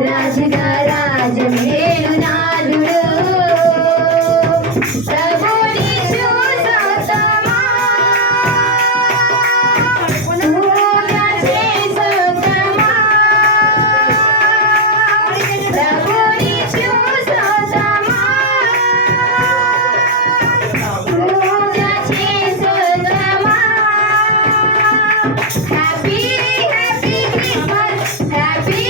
రాజుగా రాజమేలు నాదుడు ప్రభుని చూసొద్దామా పూజ చేసొద్దామా ప్రభుని చూసొద్దామా పూజ చేసొద్దామా happy happy Christmas happy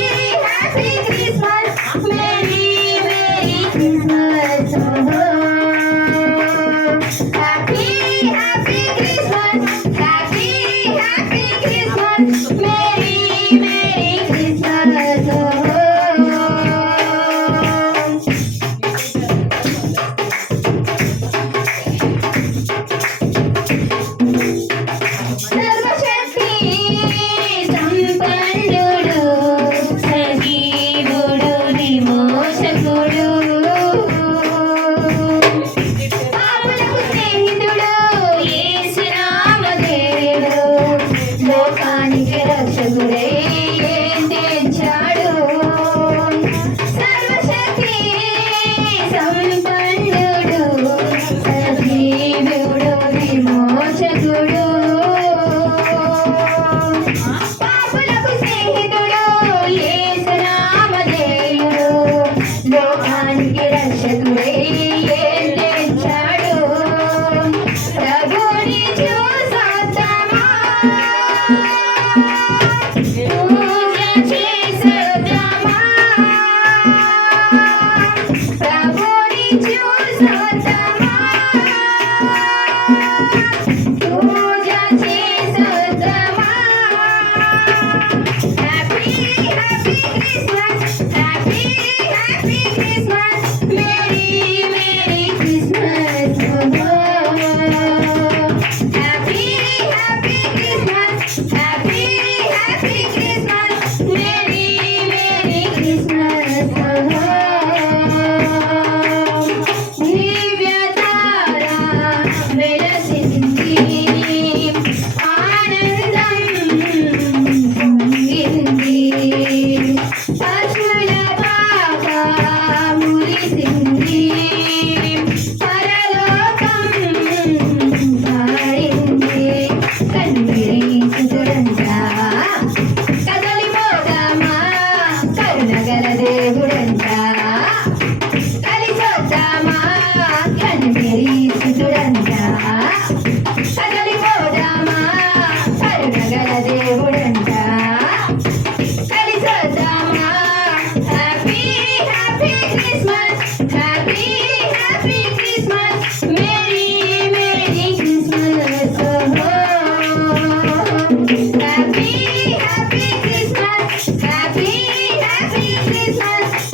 happy Christmas merry merry Christmas happy happy Christmas happy happy Christmas merry merry Christmas సర్వశక్తి సంపన్నుడు సజీవుడు విమోచకుడు పాపులకు స్నేహితుడు యేసు నామధేయుడు లోకానికి రక్షకుడై తెచ్చాడు సర్వశక్తి సంపన్నుడు సజీవుడు విమోచకుడు పాపులకు స్నేహితుడు యేసు నామధేయుడు లోకానికి రక్షకుడై తెచ్చాడు ప్రభుని చూసొద్దామా పూజ చేసొద్దామా ప్రభుని చూసొద్దామా పూజ చేసొద్దామా happy happy Christmas happy happy Christmas merry merry Christmas happy happy Christmas happy happy Christmas merry merry Christmas దివ్యతారా వెలసింది ఆనందం పొంగింది పశుల పాప మురిసింది పరలోకం పాడింది కన్నిరీసుడంతా కదలిపోదామా కరుణగల దేవుడంతా కలిసొద్దామా కన్నిరీసుడంతా కదలిపోదామా కరుణగల దేవుడంతా కలిసొద్దామా happy happy Christmas happy happy Christmas merry merry Christmas happy happy Christmas happy happy Christmas